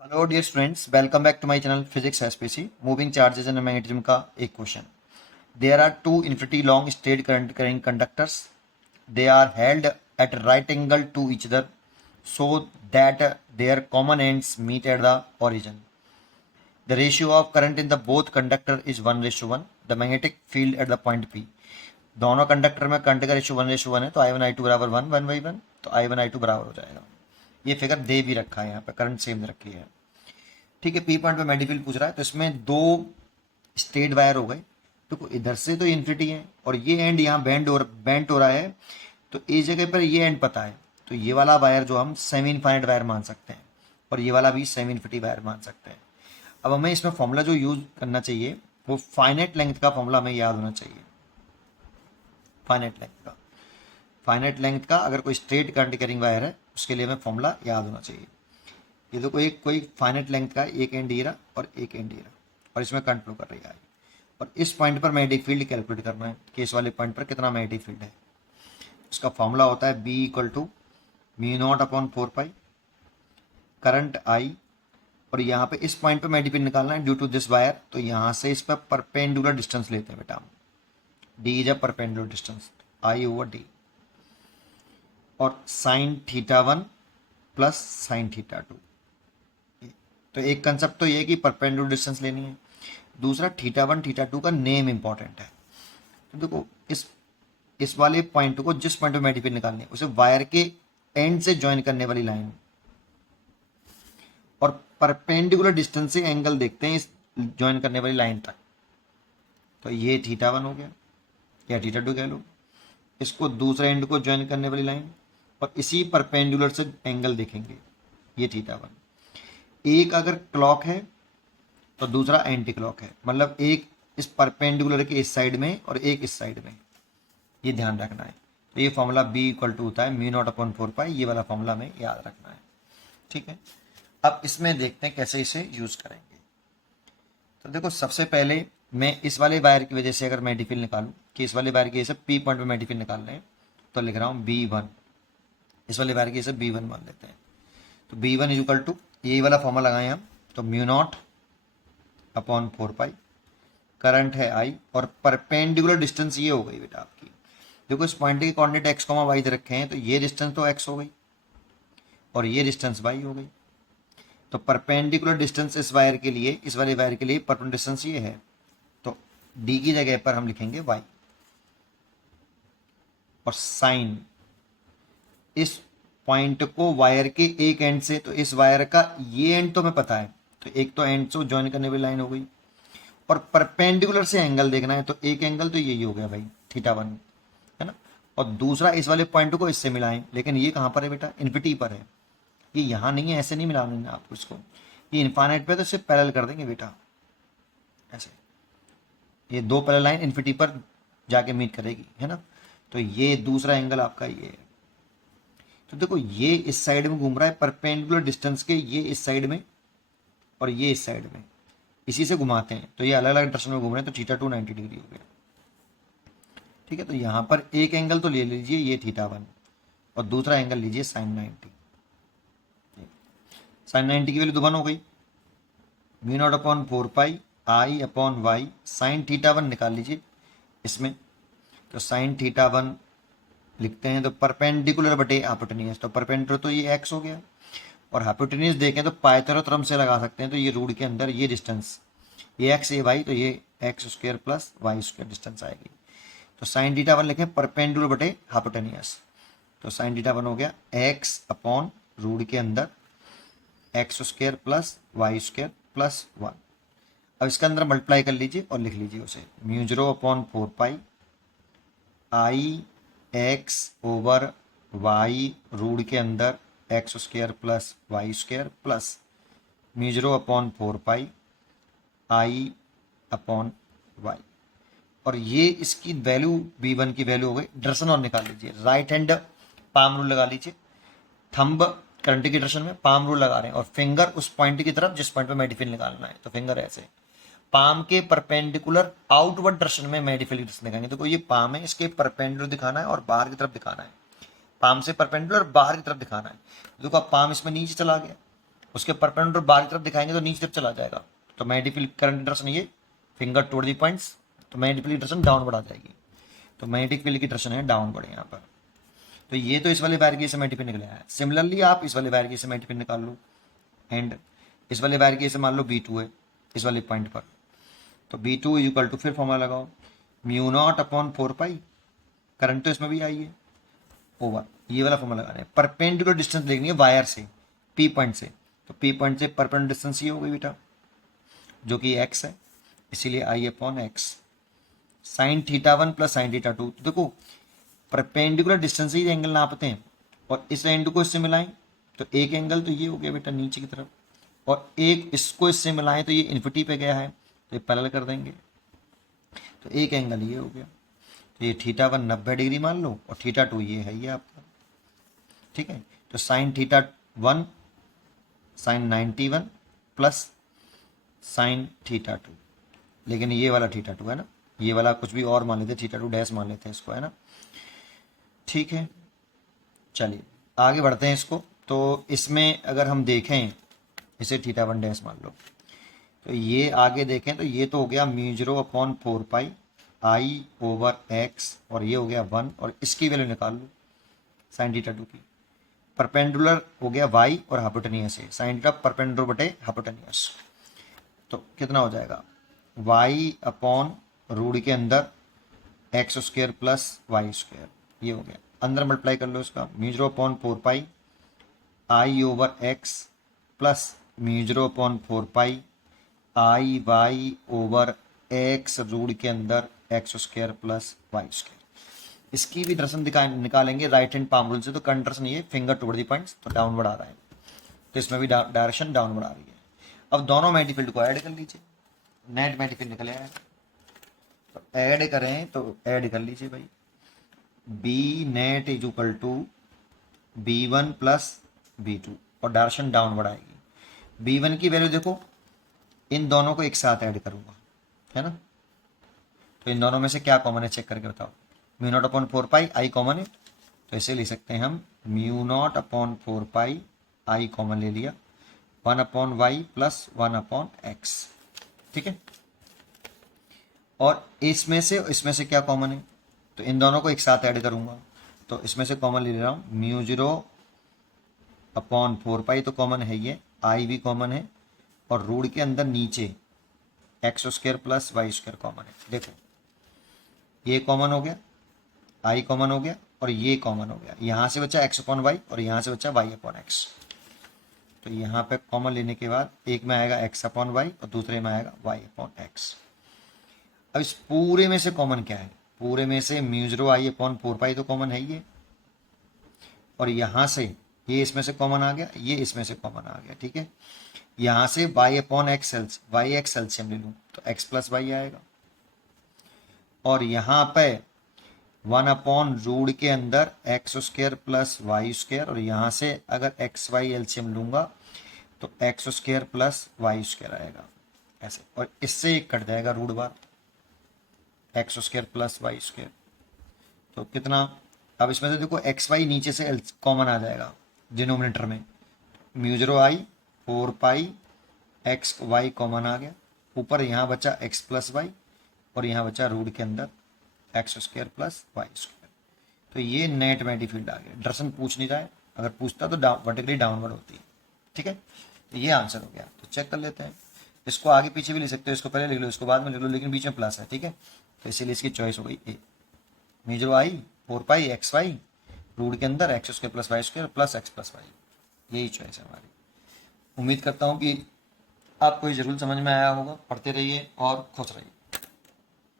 Hello dear students, welcome back to my channel physics SPC. Moving charges and magnetism का एक क्वेश्चन। There are two infinity long straight current carrying conductors. They are held at right angle to each other so that their common ends meet at the origin. The ratio of current in the both conductor is 1:1. The magnetic field at the point P. दोनों conductor में current का ratio 1:1 है, तो I1 I2 बराबर 1 तो I1 I2 बराबर हो जाएगा। ये फिगर दे भी रखा है, यहाँ पे करंट सेम रखी है। ठीक है, पी पॉइंट पे मेडी फील्ड पूछ रहा है, तो इसमें दो स्ट्रेट वायर हो गए। देखो इधर से तो इन्फिनिटी है और ये एंड यहाँ बेंड हो रहा है, तो इस जगह पर ये एंड पता है, तो ये वाला वायर जो हम सेमी इनफाइनाइट वायर मान सकते हैं और ये वाला भी सेमी इन्फिनिटी वायर मान सकते हैं। अब हमें इसमें फॉर्मूला जो यूज करना चाहिए वो फाइनाइट लेंथ का फॉर्मूला हमें याद होना चाहिए। फाइनाइट लेंथ का अगर कोई स्ट्रेट करंट कैरिंग वायर है उसके लिए हमें फॉर्मूला याद होना चाहिए। ये तो कोई फाइनाइट लेंथ का एक एंड ये रहा और एक एंड ये रहा और इसमें करंट फ्लो कर रही है, और इस पॉइंट पर मैग्नेटिक फील्ड कैलकुलेट करना है कि इस वाले पॉइंट पर कितना मैग्नेटिक फील्ड है। इसका फॉर्मूला होता है B equal to μ0/4 current I, और यहाँ पे इस पॉइंट पे मैग्नेटिक फील्ड निकालना है ड्यू टू दिस वायर, तो यहाँ से इस पर परपेंडिकुलर डिस्टेंस लेते हैं बेटा हम। D is a perpendicular distance, I over D, और साइन θ1 प्लस साइन θ2। तो एक कंसेप्ट तो ये है कि परपेंडिकुलर डिस्टेंस लेनी है, दूसरा θ1 θ2 का नेम इंपॉर्टेंट है। तो देखो इस वाले पॉइंट को जिस पॉइंट पे मैग्नेटिक फील्ड निकालनी है उसे वायर के एंड से ज्वाइन करने वाली लाइन, और परपेंडिकुलर डिस्टेंस से एंगल देखते हैं इस ज्वाइन करने वाली लाइन तक, तो ये θ1 हो गया या θ2 कह लो। इसको दूसरे एंड को ज्वाइन करने वाली लाइन और इसी परपेंडिकुलर से एंगल देखेंगे, ये θ1। एक अगर क्लॉक है तो दूसरा एंटी क्लॉक है, मतलब एक इस परपेंडिकुलर के इस साइड में और एक इस साइड में, ये ध्यान रखना है। तो ये फॉर्मूला बी इक्वल टू होता है μ0/4, ये वाला फॉर्मूला हमें याद रखना है। ठीक है, अब इसमें देखते हैं कैसे इसे यूज करेंगे। तो देखो सबसे पहले मैं इस वाले वायर की वजह से अगर मैग्नेटिक फील्ड निकालूं कि इस वाले वायर की वजह से पी पॉइंट पे मैग्नेटिक फील्ड निकालना है, तो लिख रहा हूँ B1। इस वाले वायर की वजह से B1 मान लेते हैं, तो B1 इज इक्वल टू ये वाला फॉर्मूला लगाए हम, तो μ0/4 करंट है I, और परपेंडिकुलर डिस्टेंस ये हो गई बेटा आपकी। देखो इस पॉइंट के कोऑर्डिनेट x, y दे रखे हैं, तो ये डिस्टेंस तो x हो गई और ये डिस्टेंस y हो गई। तो परपेंडिकुलर डिस्टेंस इस वायर के लिए, इस वाले वायर के लिए परपेंडिकुलर डिस्टेंस ये है, तो d की जगह पर हम लिखेंगे y, और साइन इस पॉइंट को वायर के एक एंड से, तो इस वायर का ये एंड तो हमें पता है, तो एक तो एंड से ज्वाइन करने वाली लाइन हो गई, और परपेंडिकुलर से एंगल देखना है, तो एक एंगल तो यही हो गया भाई θ1, है ना। और दूसरा इस वाले पॉइंट को इससे मिलाएं, लेकिन ये कहाँ पर है बेटा, इन्फिनिटी पर है, ये यहाँ नहीं है, ऐसे नहीं मिलाना है आपको इसको, ये इनफाइनाइट पे, तो इससे पैरेलल कर देंगे बेटा ऐसे। ये दो पैरेलल लाइन इन्फिनिटी पर जाके मीट करेगी, है ना। तो ये दूसरा एंगल आपका ये है। तो देखो ये इस साइड में घूम रहा है परपेंडिकुलर डिस्टेंस के, ये इस साइड में और ये इस साइड में, इसी से घुमाते हैं, तो ये अलग अलग डायरेक्शन में घूम रहे हैं, तो θ2 90 डिग्री हो गया। ठीक है, तो यहाँ पर एक एंगल तो ले लीजिए ये θ1, और दूसरा एंगल लीजिए साइन 90। साइन 90 की वैल्यू तो 1 हो गई, μ0/4 I/y साइन θ1 निकाल लीजिए इसमें, तो साइन θ1 लिखते हैं तो परपेंडिकुलर बटे हाइपोटेन्यूज, तो परपेंडिकुलर तो ये x हो गया, और हाइपोटेन्यूज देखें तो पाइथागोरस से लगा सकते हैं, तो ये रूट के अंदर ये डिस्टेंस, ये x ये y, तो ये x² प्लस y² डिस्टेंस आएगी। तो साइन θ1 लिखें परपेंडिकुलर बटे हाइपोटेन्यूज, तो साइन θ1 हो गया x/रूट के अंदर x² प्लस y² प्लस 1। अब इसके अंदर मल्टीप्लाई कर लीजिए और लिख लीजिए उसे μ0/4 I x/y रूट के अंदर x² plus y² plus μ0/4 I/y, और ये इसकी वैल्यू B1 की वैल्यू हो गई। डायरेक्शन और निकाल लीजिए, राइट हैंड पाम रूल लगा लीजिए, थंब करंट की डायरेक्शन में, पाम रूल लगा रहे हैं, और फिंगर उस पॉइंट की तरफ जिस पॉइंट पे मैग्नेटिक फील्ड निकालना है, तो फिंगर ऐसे पाम के परपेंडिकुलर आउटवर्ड डायरेक्शन में मैग्नेटिक फील्ड दिखाएंगे। देखो ये पाम है, इसके परपेंडिकुलर दिखाना है और बाहर की तरफ दिखाना है, पाम से परपेंडिकुलर बाहर की तरफ दिखाना है। देखो अब पाम इसमें नीचे चला गया, उसके परपेंडिकुलर बाहर की तरफ दिखाएंगे तो नीचे तरफ चला जाएगा। तो मैग्नेटिक फील्ड करंट डायरेक्शन ये फिंगर टुवर्ड दी पॉइंट्स, तो मैग्नेटिक फील्ड की डायरेक्शन डाउनवर्ड आ जाएगी। तो मैग्नेटिक फील्ड की डायरेक्शन है डाउनवर्ड यहाँ पर। तो ये तो इस वाले वायर की मैग्नेटिक फील्ड निकल आया। सिमिलरली आप इस वाले वायर की मैग्नेटिक फील्ड निकाल लो, एंड इस वाले वायर की मान लो B2 है इस वाले पॉइंट पर। तो B2 इज इक्वल टू, फिर फॉर्मूला लगाओ, म्यू नॉट अपॉन 4 पाई, करंट तो इसमें भी आई है, ओवर ये वाला फॉर्मूला लगाना है। परपेंडिकुलर डिस्टेंस देखनी है वायर से P पॉइंट से, तो P पॉइंट से परपेंडिकुलर डिस्टेंस ये हो गई बेटा, जो कि x है, इसीलिए I upon x. Sine θ1 plus sine θ2, देखो परपेंडिकुलर डिस्टेंस ही एंगल नापते हैं, और इस एंड को इससे मिलाएं तो एक एंगल तो ये हो गया बेटा नीचे की तरफ, और एक इसको इससे मिलाएं तो ये इन्फिनिटी पे गया है, तो ये पैरेलल कर देंगे, तो एक एंगल ये हो गया। तो ये θ1 90 डिग्री मान लो, और θ2 ये है ये आपका, ठीक है। तो साइन θ1 साइन 91 प्लस साइन θ2, लेकिन ये वाला θ2 है ना, ये वाला कुछ भी और मान लेते, θ2 डैश मान लेते हैं इसको, है ना, ठीक है। चलिए आगे बढ़ते हैं इसको। तो इसमें अगर हम देखें इसे θ1 डैश मान लो, तो ये आगे देखें तो ये तो हो गया mu 0/4 pi I over x, और ये हो गया 1, और इसकी वैल्यू निकाल लो साइन θ2 की। परपेंडुलर हो गया y और हाइपोटेनियस है, साइन θ परपेंडुलर बटे हाइपोटेनियस, तो कितना हो जाएगा y अपॉन रूट के अंदर x square plus y square, ये हो गया, अंदर मल्टीप्लाई कर लो इसका, mu 0/4 pi I over x plus mu 0/4 pi I y over x root के अंदर x square plus y square. इसकी भी डायरेक्शन निकालेंगे राइट हैंड पाम रूल से, तो करंट डायरेक्शन ये फिंगर टुवर्ड दी पॉइंट्स, तो डाउनवर्ड आ रहा है, तो इसमें भी डायरेक्शन डाउनवर्ड आ रही है। अब दोनों मैग्नेटिक फील्ड को ऐड कर लीजिए, नेट मैग्नेटिक फील्ड निकल आया है, तो ऐड करें तो ऐड कर लीजिए भाई, B net is equal to B1 plus B2, और डायरेक्शन डाउनवर्ड आएगी। B1 की वैल्यू देखो, इन दोनों को एक साथ ऐड करूंगा, है ना, तो इन दोनों में से क्या कॉमन है चेक करके बताओ। म्यू 0/4 पाई आई कॉमन है, तो इसे ले सकते हैं हम म्यू 0/4 पाई आई कॉमन ले लिया, 1/y प्लस 1/x, ठीक है। और इसमें से क्या कॉमन है, तो इन दोनों को एक साथ ऐड करूंगा, तो इसमें से कॉमन ले रहा हूँ, म्यू 0/4 पाई तो कॉमन है, ये आई भी कॉमन है, और रूट के अंदर नीचे x square plus y square common है। देखो ये कॉमन हो गया, आई कॉमन हो गया, और ये कॉमन हो गया, यहाँ से बचा एक्स अपॉन वाई और यहाँ से बचा वाई अपॉन एक्स। तो यहाँ पे कॉमन लेने के बाद एक में आएगा एक्स अपॉन वाई और दूसरे में आएगा वाई अपॉन एक्स। अब इस पूरे में से कॉमन क्या है, पूरे में से म्यू 0I/4 पाई तो कॉमन है ये, और यहाँ से ये इसमें से कॉमन आ गया, ये इसमें से कॉमन आ गया, ठीक है। यहाँ से y/x एल्सियम ले लूँ तो x प्लस वाई आएगा, और यहाँ पे 1/रूट के अंदर x square plus y square, और यहाँ से अगर एक्स वाई एल्सियम लूंगा तो x square plus y square आएगा ऐसे, और इससे एक कट जाएगा रूट बार x square plus y square, तो कितना। अब इसमें से देखो एक्स वाई नीचे से कॉमन आ जाएगा डिनोमिनेटर में, mu 0I/4 x y common आ गया, ऊपर यहाँ बचा एक्स प्लस वाई, और यहाँ बचा रूट के अंदर x square plus y square. तो ये नेट मैग्नेटिक फील्ड आ गया। डायरेक्शन पूछ नहीं रहा है, अगर पूछता तो वर्टिकली डाउनवर्ड होती है, ठीक है। तो ये आंसर हो गया। तो चेक कर लेते हैं, इसको आगे पीछे भी ले सकते हो, इसको पहले लिख लो इसको बाद में लिख लो, लेकिन बीच में प्लस है, ठीक है। तो इसीलिए इसकी चॉइस हो गई A, mu 0I/4 pi x y root के अंदर x square plus y square plus x plus y, यही चॉइस है हमारी। उम्मीद करता हूँ कि आपको ये जरूर समझ में आया होगा। पढ़ते रहिए और खुश रहिए।